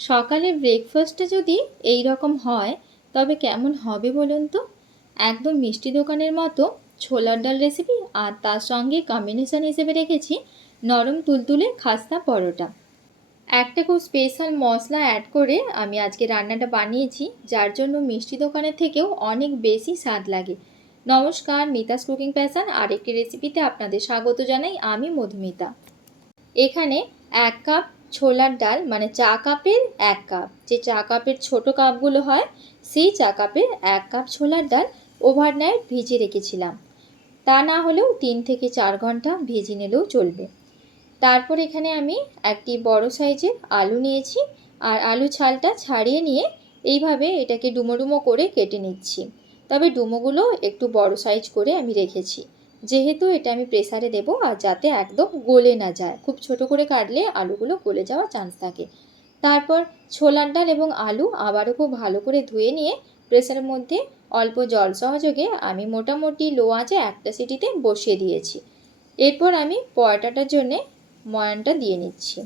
সকালের ব্রেকফাস্টটা যদি এই রকম হয় তবে কেমন হবে বলুন তো। একদম মিষ্টি দোকানের মতো ছোলার ডাল রেসিপি, আর তার সঙ্গে কম্বিনেশন হিসেবে রেখেছি নরম তুলতুলে খাস্তা পরোটা। একটা খুব স্পেশাল মশলা অ্যাড করে আমি আজকে রান্নাটা বানিয়েছি, যার জন্য মিষ্টি দোকানের থেকেও অনেক বেশি স্বাদ লাগে। নমস্কার, মিতাস কুকিং প্যাশন আরেকটি রেসিপিতে আপনাদের স্বাগত জানাই। আমি মধুমিতা। এখানে 1 কাপ ছোলার ডাল, মানে চা কাপের 1 কাপ, যে চা কাপের ছোট কাপগুলো হয় সেই চা কাপের 1 কাপ ছোলার ডাল ওভারনাইট ভিজিয়ে রেখেছিলাম। তা না হলেও 3 থেকে 4 ঘন্টা ভিজিয়ে নিলেও চলবে। তারপর এখানে আমি একটি বড় সাইজের আলু নিয়েছি, আর আলু ছালটা ছাড়িয়ে নিয়ে এইভাবে এটাকে ডুমো ডুমো করে কেটে নিচ্ছি। তবে ডুমোগুলো একটু বড় সাইজ করে আমি রেখেছি, যেহেতু এটা আমি প্রেসারে দেবো, আর যাতে একদম গলে না যায়। খুব ছোট করে কাটলে আলুগুলো গলে যাওয়ার চান্স থাকে। তারপর ছোলার ডাল এবং আলু আবারও খুব ভালো করে ধুয়ে নিয়ে প্রেসারের মধ্যে অল্প জল সহযোগে আমি মোটামুটি লো আঁচে একটা সিটিতে বসিয়ে দিয়েছি। এরপর আমি পরোটাটার জন্যে ময়ানটা দিয়ে নিচ্ছি।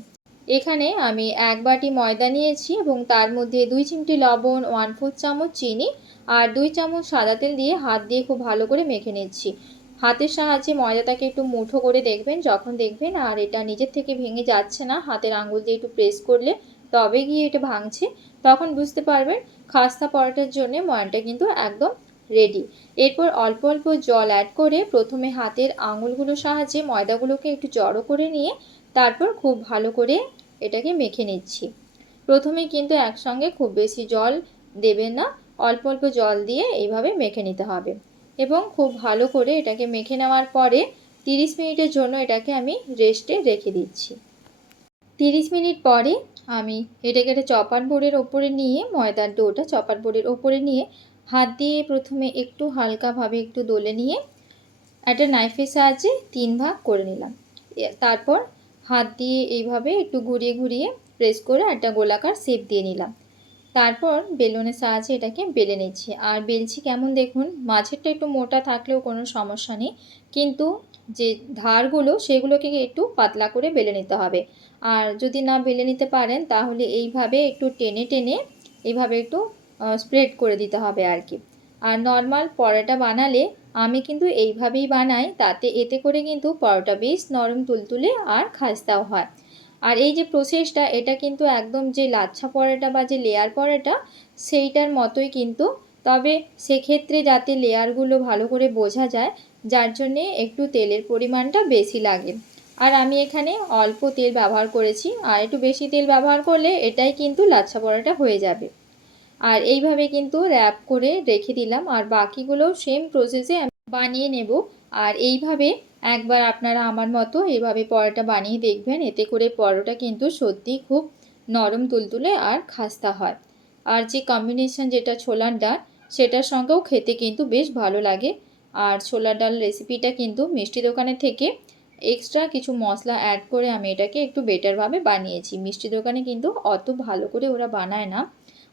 এখানে আমি 1 বাটি ময়দা নিয়েছি এবং তার মধ্যে 2 চিমটি লবণ, 1/4 চামচ চিনি আর 2 চামচ সাদা তেল দিয়ে হাত দিয়ে খুব ভালো করে মেখে নিচ্ছি। হাতের সাহায্যে ময়দাটাকে একটু মুঠো করে দেখবেন, যখন দেখবেন আর এটা নিজের থেকে ভেঙে যাচ্ছে না, হাতের আঙুল দিয়ে একটু প্রেস করলে তবে গিয়ে এটা ভাঙছে, তখন বুঝতে পারবেন খাস্তা পরোটার জন্য ময়ানটা কিন্তু একদম রেডি। এরপর অল্প অল্প জল অ্যাড করে প্রথমে হাতের আঙুলগুলোর সাহায্যে ময়দাগুলোকে একটু জড়ো করে নিয়ে তারপর খুব ভালো করে এটাকে মেখে নিচ্ছি। প্রথমে কিন্তু একসঙ্গে খুব বেশি জল দেবেন না, অল্প অল্প জল দিয়ে এইভাবে মেখে নিতে হবে। এবং খুব ভালো করে এটাকে মেখে নেওয়ার পরে 30 মিনিটের জন্য এটাকে আমি রেস্টে রেখে দিচ্ছি। 30 মিনিট পরে আমি এটাকে একটা চপার বোর্ডের ওপরে নিয়ে, ময়দার ডোটা চপার বোর্ডের ওপরে নিয়ে হাত দিয়ে প্রথমে একটু হালকাভাবে একটু দলে নিয়ে একটা নাইফের সাহায্যে 3 ভাগ করে নিলাম। তারপর হাত দিয়ে এইভাবে একটু ঘুরিয়ে ঘুরিয়ে প্রেস করে একটা গোলাকার শেপ দিয়ে নিলাম। তারপর বেলুনের সাহায্যে এটাকে বেলে নিচ্ছি। আর বেলছি কেমন দেখুন, মাঝেরটা একটু মোটা থাকলেও কোনো সমস্যা নেই, কিন্তু যে ধারগুলো সেগুলোকে একটু পাতলা করে বেলে নিতে হবে। আর যদি না বেলে নিতে পারেন তাহলে এইভাবে একটু টেনে টেনে এইভাবে একটু স্প্রেড করে দিতে হবে আর কি। আর নর্মাল পরোটা বানালে আমি কিন্তু এইভাবেই বানাই, এতে করে কিন্তু পরোটা বেশ নরম তুলতুলে আর খাস্তাও হয়। আর এই যে প্রসেসটা, এটা কিন্তু একদম যে লাচ্ছা পরোটা বা যে লেয়ার পরোটা সেইটার মতোই কিন্তু, তবে সেক্ষেত্রে যাতে লেয়ারগুলো ভালো করে বোঝা যায়, যার জন্যে একটু তেলের পরিমাণটা বেশি লাগে। আর আমি এখানে অল্প তেল ব্যবহার করেছি, আর একটু বেশি তেল ব্যবহার করলে এটাই কিন্তু লাচ্ছা পরোটা হয়ে যাবে। আর এইভাবে কিন্তু র্যাপ করে রেখে দিলাম, আর বাকিগুলোও সেম প্রসেসে আমি বানিয়ে নেব। আর এইভাবে একবার আপনারা আমার মতো এভাবে পরোটা বানিয়ে দেখবেন, এতে করে পরোটা কিন্তু সত্যিই খুব নরম তুলতুলে আর খাস্তা হয়। আর যে কম্বিনেশন যেটা ছোলার ডাল, সেটার সঙ্গেও খেতে কিন্তু বেশ ভালো লাগে। আর ছোলার ডাল রেসিপিটা কিন্তু মিষ্টি দোকানের থেকে এক্সট্রা কিছু মশলা অ্যাড করে আমি এটাকে একটু বেটারভাবে বানিয়েছি। মিষ্টি দোকানে কিন্তু অত ভালো করে ওরা বানায় না,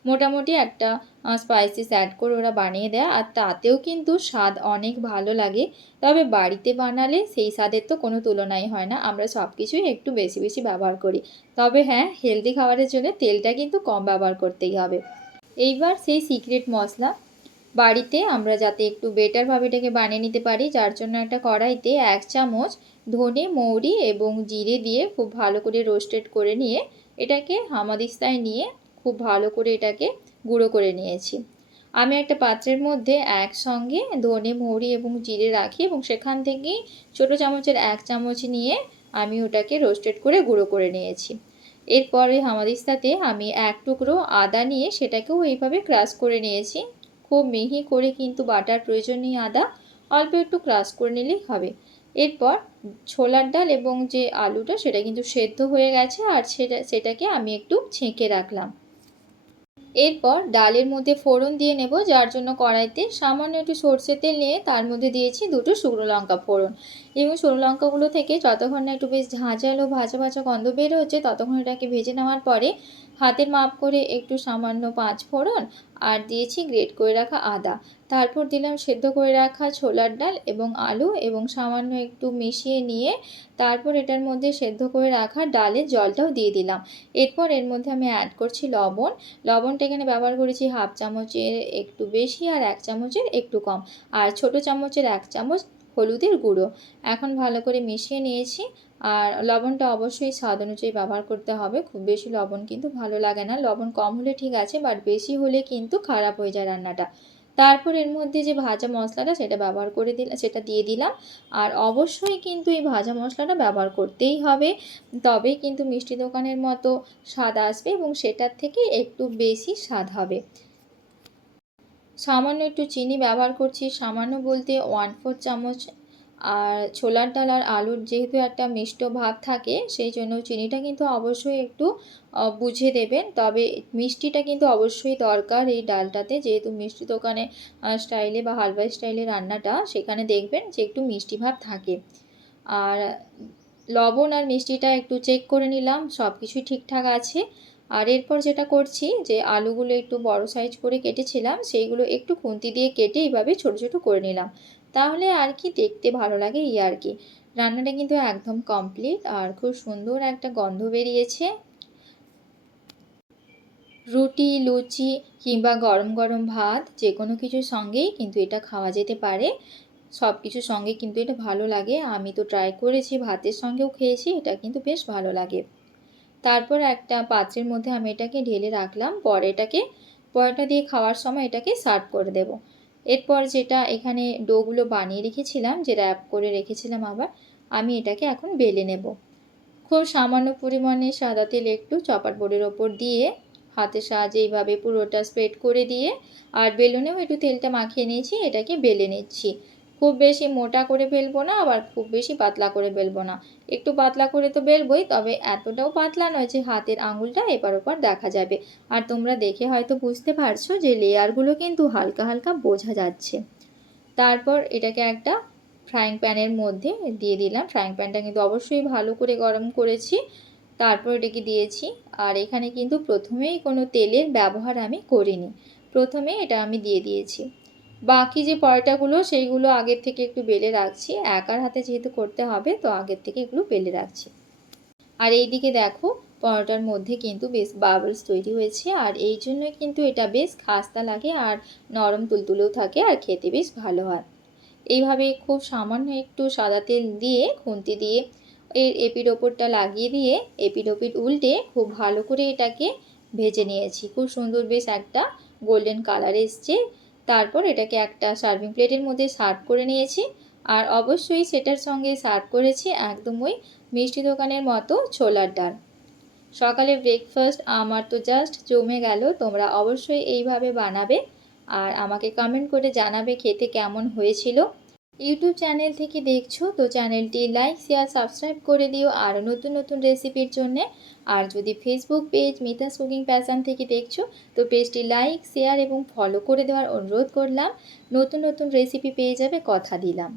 মোটামুটি একটা স্পাইসিস অ্যাড করে ওরা বানিয়ে দেয়, আর তাতেও কিন্তু স্বাদ অনেক ভালো লাগে। তবে বাড়িতে বানালে সেই স্বাদের তো কোনো তুলনাই হয় না, আমরা সব কিছুই একটু বেশি বেশি ব্যবহার করি। তবে হ্যাঁ, হেলদি খাবারের জন্য তেলটা কিন্তু কম ব্যবহার করতেই হবে। এইবার সেই সিক্রেট মশলা বাড়িতে আমরা যাতে একটু বেটারভাবে এটাকে বানিয়ে নিতে পারি, যার জন্য একটা কড়াইতে 1 চামচ ধনে, মৌরি এবং জিরে দিয়ে খুব ভালো করে রোস্টেড করে নিয়ে এটাকে হামাদিস্তায় নিয়ে খুব ভালো করে এটাকে গুঁড়ো করে নিয়েছি। আমি একটা পাত্রের মধ্যে একসঙ্গে ধনে, মৌরি এবং জিরে রাখি এবং সেখান থেকেই ছোটো চামচের 1 চামচ নিয়ে আমি ওটাকে রোস্টেড করে গুঁড়ো করে নিয়েছি। এরপরে হামাদিস্তাতে আমি 1 টুকরো আদা নিয়ে সেটাকেও এইভাবে ক্রাশ করে নিয়েছি। খুব মিহি করে কিন্তু বাটার প্রয়োজন নেই আদা, অল্প একটু ক্রাশ করে নিলেই হবে। এরপর ছোলার ডাল এবং যে আলুটা সেটা কিন্তু সেদ্ধ হয়ে গেছে, আর সেটাকে আমি একটু ছেঁকে রাখলাম। এরপর ডালের মধ্যে ফোড়ন দিয়ে নেব, যার জন্য কড়াইতে সামান্য একটু সর্ষের তেল নিয়ে তার মধ্যে দিয়েছি 2টো শুকনো লঙ্কা ফোড়ন। এবং শুকনো লঙ্কাগুলো থেকে যতক্ষণ না একটু বেশ ঝাঁঝালো ভাজা ভাজা গন্ধ বের হচ্ছে ততক্ষণ এটাকে ভেজে নেওয়ার পরে হাতের মাপ করে একটু সামান্য 5 ফোড়ন আর দিয়েছি গ্রেট করে রাখা আদা। তারপর দিলাম সেদ্ধ করে রাখা ছোলার ডাল এবং আলু এবং সামান্য একটু মিশিয়ে নিয়ে তারপর এটার মধ্যে সেদ্ধ করে রাখা ডালের জলটাও দিয়ে দিলাম। এরপর এর মধ্যে আমি অ্যাড করছি লবণ। লবণটা এখানে ব্যবহার করেছি 1/2 চামচের একটু বেশি আর 1 চামচের একটু কম, আর ছোট চামচের 1 চামচ হলুদের গুঁড়ো। এখন ভালো করে মিশিয়ে নিয়েছি। আর লবণটা অবশ্যই স্বাদ অনুযায়ী ব্যবহার করতে হবে। খুব বেশি লবণ কিন্তু ভালো লাগে না। লবণ কম হলে ঠিক আছে, বাট বেশি হলে কিন্তু খারাপ হয়ে যায় রান্নাটা। তারপর এর মধ্যে যে ভাজা মশলাটা সেটা দিয়ে দিলাম। আর অবশ্যই কিন্তু এই ভাজা মশলাটা ব্যবহার করতেই হবে। তবেই কিন্তু মিষ্টি দোকানের মতো স্বাদ আসবে এবং সেটার থেকে একটু বেশি স্বাদ হবে। সামান্য একটু চিনি ব্যবহার করছি, সামান্য বলতে 1/4 চামচ। আর ছোলার ডাল আর আলুর যেহেতু একটা মিষ্ট ভাব থাকে, সেই জন্য চিনিটা কিন্তু অবশ্যই একটু বুঝে দেবেন। তবে মিষ্টিটা কিন্তু অবশ্যই দরকার এই ডালটাতে, যেহেতু মিষ্টি দোকানে স্টাইলে বা হালুয়াই স্টাইলে রান্নাটা, সেখানে দেখবেন যে একটু মিষ্টি ভাব থাকে। আর লবণ আর মিষ্টিটা একটু চেক করে নিলাম, সব কিছুই ঠিকঠাক আছে। আর এরপর যেটা করছি যে আলুগুলো একটু বড় সাইজ করে কেটেছিলাম, সেইগুলো একটু খুন্তি দিয়ে কেটে এইভাবে ছোট ছোট করে নিলাম। তাহলে আর কি দেখতে ভালো লাগে এই আর কি। রান্নাটা কিন্তু একদম কমপ্লিট আর খুব সুন্দর একটা গন্ধ বেরিয়েছে। রুটি, লুচি কিংবা গরম গরম ভাত যে কোনো কিছুর সঙ্গেই কিন্তু এটা খাওয়া যেতে পারে। সব কিছুর সঙ্গে কিন্তু এটা ভালো লাগে। আমি তো ট্রাই করেছি, ভাতের সঙ্গেও খেয়েছি, এটা কিন্তু বেশ ভালো লাগে। তারপর একটা পাত্রের মধ্যে আমি এটাকে ঢেলে রাখলাম। পরোটা দিয়ে খাওয়ার সময় এটাকে সার্ভ করে দেব। এরপর যেটা এখানে ডোগুলো বানিয়ে রেখেছিলাম, যে র্যাপ করে রেখেছিলাম আবার, আমি এটাকে এখন বেলে নেব। খুব সামান্য পরিমাণে সাদা তেল একটু চপার বোর্ডের ওপর দিয়ে হাতের সাহায্যে এইভাবে পুরোটা স্প্রেড করে দিয়ে আর বেলুনেও একটু তেলটা মাখিয়ে নিয়েছি, এটাকে বেলে নিচ্ছি। খুব বেশি মোটা করে বেলবো না, আবার খুব বেশি পাতলা করে বেলবো না। একটু পাতলা করে তো বেলবই, তবে এতটাও পাতলা নয় যে হাতের আঙুলটা এপার ওপার দেখা যাবে। আর তোমরা দেখে হয়তো বুঝতে পারছো যে লেয়ারগুলো কিন্তু হালকা হালকা বোঝা যাচ্ছে। তারপর এটাকে একটা ফ্রাইং প্যানের মধ্যে দিয়ে দিলাম। ফ্রাইং প্যানটা কিন্তু অবশ্যই ভালো করে গরম করেছি। তারপর এটাকে দিয়েছি। আর এখানে কিন্তু প্রথমেই কোনো তেলের ব্যবহার আমি করিনি, প্রথমে এটা আমি দিয়ে দিয়েছি। বাকি যে পরোটাগুলো সেইগুলো আগের থেকে একটু বেলে রাখছি, একার হাতে যেহেতু করতে হবে তো আগের থেকে এগুলো বেলে রাখছি। আর এইদিকে দেখো, পরোটার মধ্যে কিন্তু বেশ বাবলস তৈরি হয়েছে, আর এই জন্য কিন্তু এটা বেশ খাস্তা লাগে আর নরম তুলতুলেও থাকে আর খেতে বেশ ভালো হয়। এইভাবে খুব সামান্য একটু সাদা তেল দিয়ে খুন্তি দিয়ে এর এপিঠ ওপরটা লাগিয়ে দিয়ে এপিঠ ওপিঠ উল্টে খুব ভালো করে এটাকে ভেজে নিয়েছি। খুব সুন্দর বেশ একটা গোল্ডেন কালার এসছে। তারপর এটাকে একটা সার্ভিং প্লেটের মধ্যে সার্ভ করে নিয়েছি। আর অবশ্যই সেটার সঙ্গে সার্ভ করেছি একদম ওই মিষ্টি দোকানের মতো ছোলার ডাল। সকালে ব্রেকফাস্ট আমার তো জাস্ট জমে গেল। তোমরা অবশ্যই এইভাবে বানাবে আর আমাকে কমেন্ট করে জানাবে খেতে কেমন হয়েছিল। ইউটিউব চ্যানেল থেকে দেখছো তো চ্যানেলটি লাইক, শেয়ার, সাবস্ক্রাইব করে দিও আরও নতুন নতুন রেসিপির জন্যে। আর যদি Facebook page Mita's cooking passion থেকে দেখছো তো পেজটি লাইক, শেয়ার এবং ফলো করে দেওয়ার অনুরোধ করলাম। নতুন নতুন রেসিপি পেয়ে যাবে, কথা দিলাম।